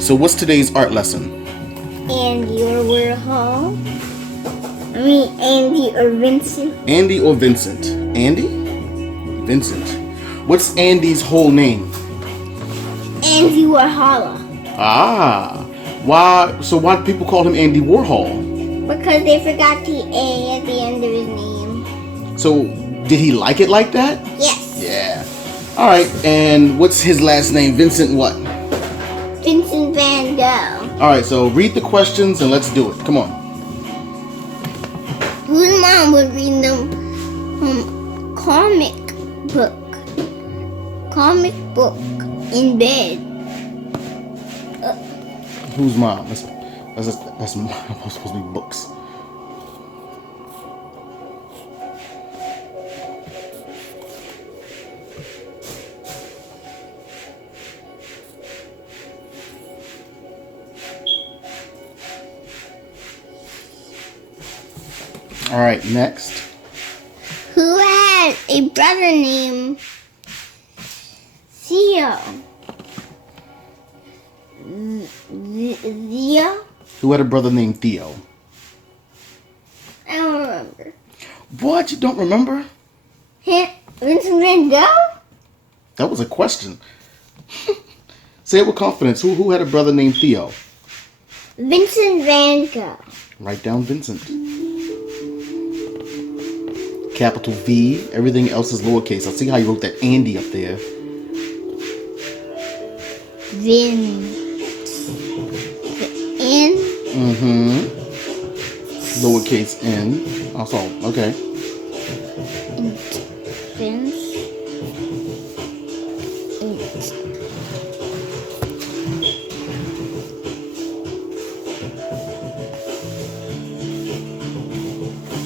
So what's today's art lesson? Andy or Warhol. Andy or Vincent. Andy or Vincent? Andy? Vincent. What's Andy's whole name? Andy Warhol. Ah. Why? So why do people call him Andy Warhol? Because they forgot the A at the end of his name. So did he like it like that? Yes. Yeah. All right. And what's his last name? Vincent what? Vincent Van Gogh. All right. So read the questions and let's do it. Come on. Whose mom would read the comic book in bed? Whose mom? That's supposed to be books. All right, next. Who had a brother named Theo? Theo? Who had a brother named Theo? I don't remember. What? You don't remember? Vincent Van Gogh? That was a question. Say it with confidence. Who had a brother named Theo? Vincent Van Gogh. Write down Vincent. Capital V. Everything else is lowercase. I see how you wrote that Andy up there. N. Lowercase n. Also, okay. Vince.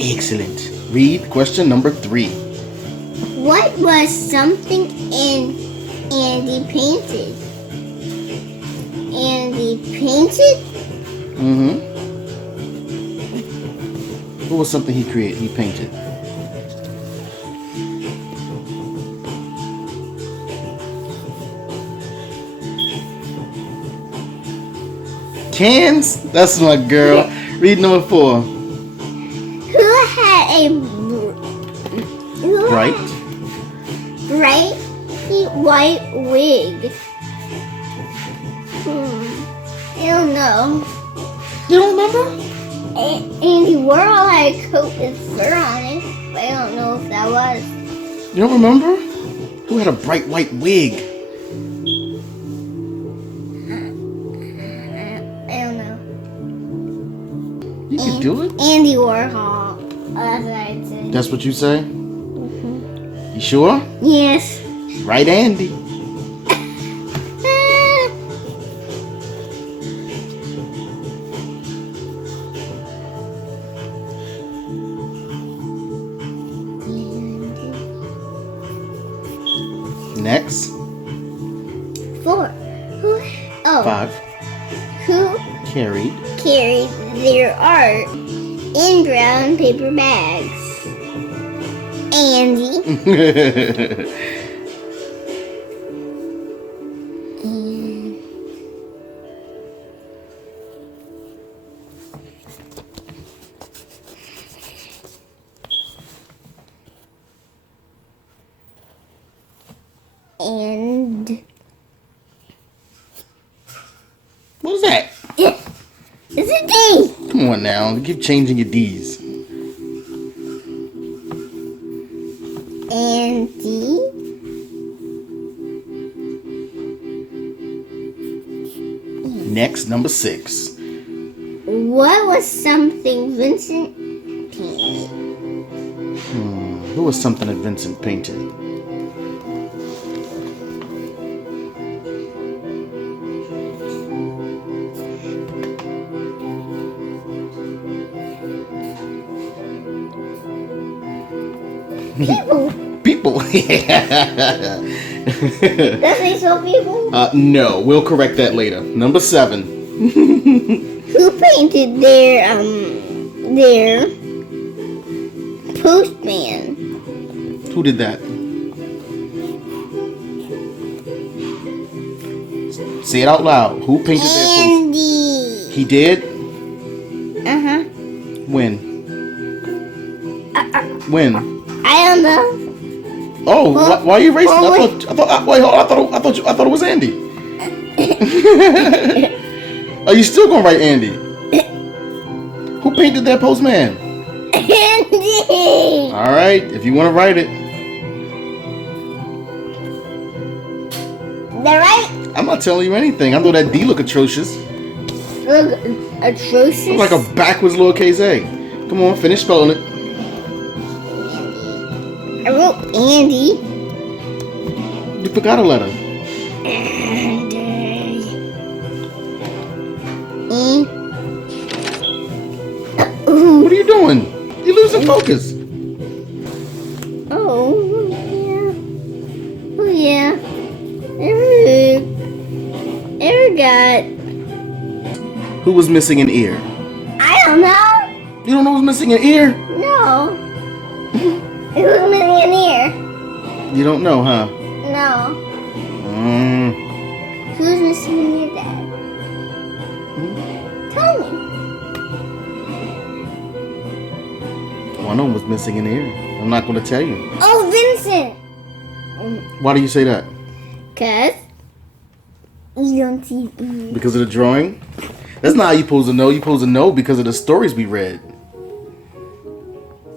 Excellent. Read question number 3. What was something Andy painted? Andy painted? What was something he created? He painted. Cans? That's my girl. Read number 4. Who had a Bright white wig? I don't know. You don't remember? Andy Warhol had a coat with fur on it, but I don't know if that was. You don't remember? Who had a bright white wig? I don't know. You can do it. Andy Warhol. That's what I'd say. That's what you say? You sure? Yes. Right, Andy. Next. 4. 5. Who Carried. carried their art in brown paper bags? Andy. And What was that? it's a D. Come on now. Keep changing your D's. Andy. Next, number 6. What was something Vincent painted? Who was something that Vincent painted? People. Does he show people? No, we'll correct that later. Number 7. Who painted their postman? Who did that? Say it out loud. Who painted that poster? Andy. He did? Uh-huh. When? When? I don't know. Oh, Well, why are you racing? well, I thought it was Andy. Are you still gonna write Andy? Who painted that postman? Andy. All right, if you want to write it. They're right. I'm not telling you anything. I know that D look atrocious. Look, atrocious. Look like a backwards lowercase a. Come on, finish spelling it. I wrote Andy. You forgot a letter. Andy. What are you doing? You're losing focus. Oh yeah. Oh yeah. Ever got. Who was missing an ear? I don't know. You don't know who's missing an ear? No. Who's missing an ear? You don't know, huh? No. Who's missing an ear, Dad? Tell me. One of them was missing an ear. I'm not going to tell you. Oh, Vincent. Why do you say that? Cause you don't see me. Because of the drawing? That's not how you're supposed to know. You're supposed to know because of the stories we read.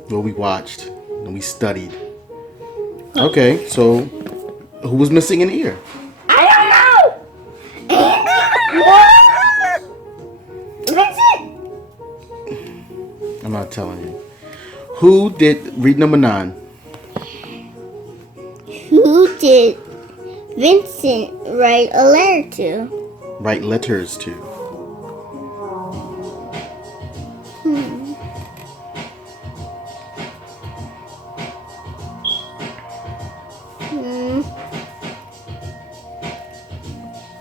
Well, we watched and we studied. Okay, so who was missing an ear? I don't know. Vincent. I'm not telling you. Who did read number 9? Who did Vincent write a letter to? Write letters to.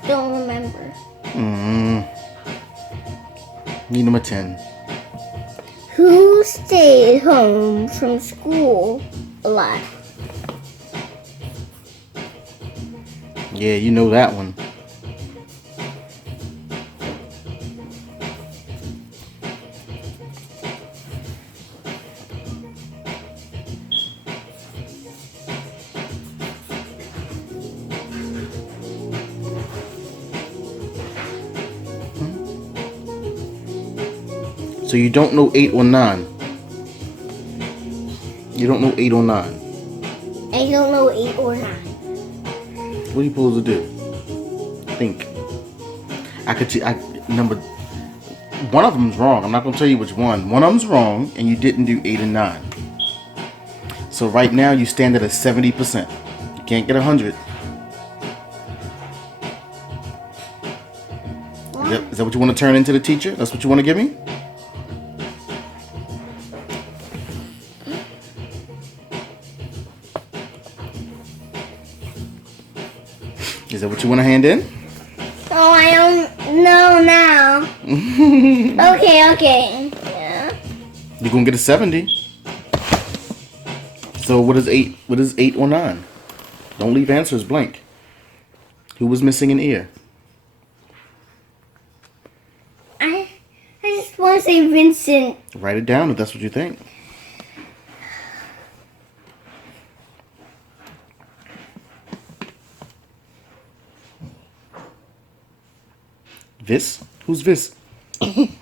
Don't remember. Need number 10. Who stayed home from school a lot? Yeah, you know that one. So you don't know 8 or 9. You don't know 8 or 9. I don't know 8 or 9. What are you supposed to do? Think. Number. One of them's wrong. I'm not gonna tell you which one. One of them's wrong, and you didn't do 8 and 9. So right now you stand at a 70%. You can't get 100. Is that what you want to turn into the teacher? That's what you want to give me? Is that what you want to hand in? Oh, I don't know now. Okay. Yeah. You're gonna get a 70. So what is 8? What is 8 or 9? Don't leave answers blank. Who was missing an ear? I just want to say Vincent. Write it down if that's what you think. Vis? Who's Vis? Come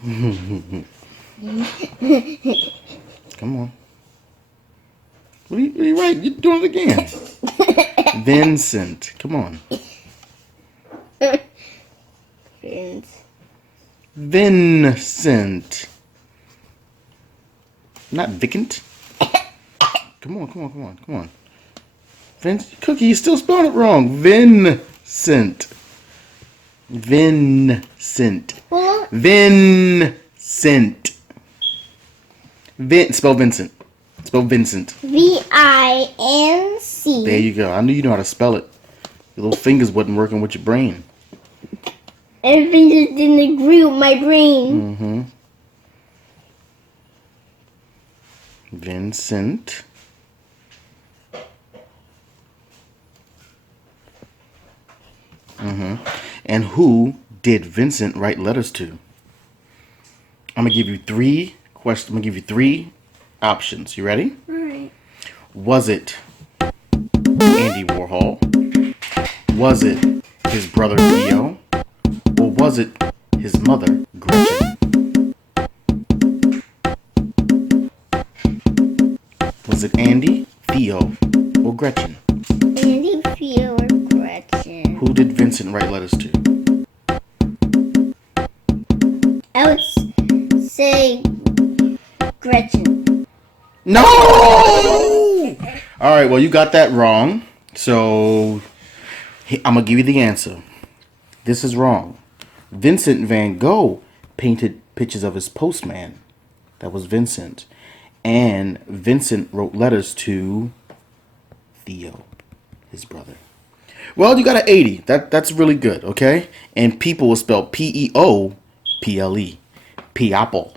on. What are you writing? You're doing it again. Vincent. Come on. Vincent. Not Vicant. Come on. Cookie, you're still spelling it wrong. Vincent. Well, Vincent. Spell Vincent. Spell Vincent. Vinc. There you go. I knew you know how to spell it. Your little fingers wasn't working with your brain. Everything just didn't agree with my brain. Mm-hmm. Vincent. Mm-hmm. And who did Vincent write letters to? I'm gonna give you three questions. I'm gonna give you three options. You ready? All right. Was it Andy Warhol? Was it his brother Theo? Or was it his mother Gretchen? Was it Andy, Theo, or Gretchen? Andy, Theo, or Gretchen? Who did Vincent write letters to? I would say Gretchen. No! All right, well, you got that wrong. So I'm going to give you the answer. This is wrong. Vincent Van Gogh painted pictures of his postman. That was Vincent. And Vincent wrote letters to Theo, his brother. Well, you got an 80. That's really good, okay? And people will spell P-E-O-P-L-E. P-apple.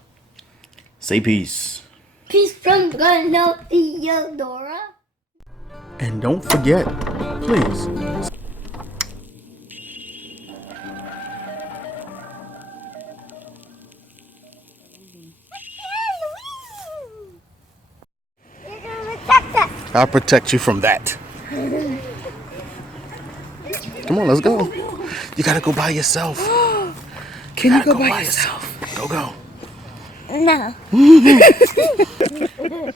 Say peace. Peace from Gunno Feodora. And don't forget, please. You're gonna protect us. I'll protect you from that. Come on, let's go. You gotta go by yourself. Can you go by yourself? Go. No. You scared,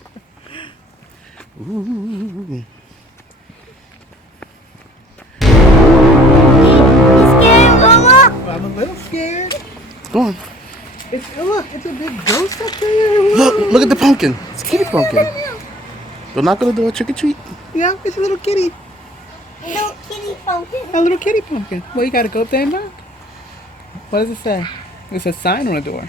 Mama? I'm a little scared. Go on. Look, it's a big ghost up there. Look at the pumpkin. It's a kitty pumpkin. Go knock on the door, trick or treat. Yeah, it's a little kitty. Little kitty pumpkin. A little kitty pumpkin. Well, you gotta go up there and knock. What does it say? It's a sign on the door.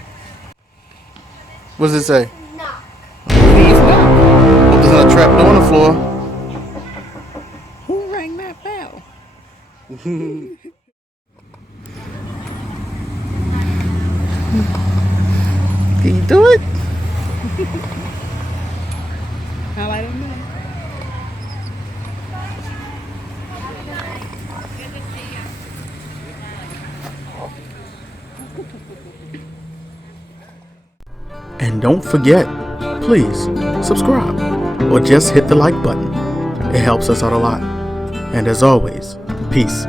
What does it say? Knock. Please knock. Hope there's not a trap door on the floor. Who rang that bell? Can you do it? I don't know. And don't forget, please subscribe or just hit the like button. It helps us out a lot. And as always, peace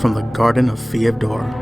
from the Garden of Feodora.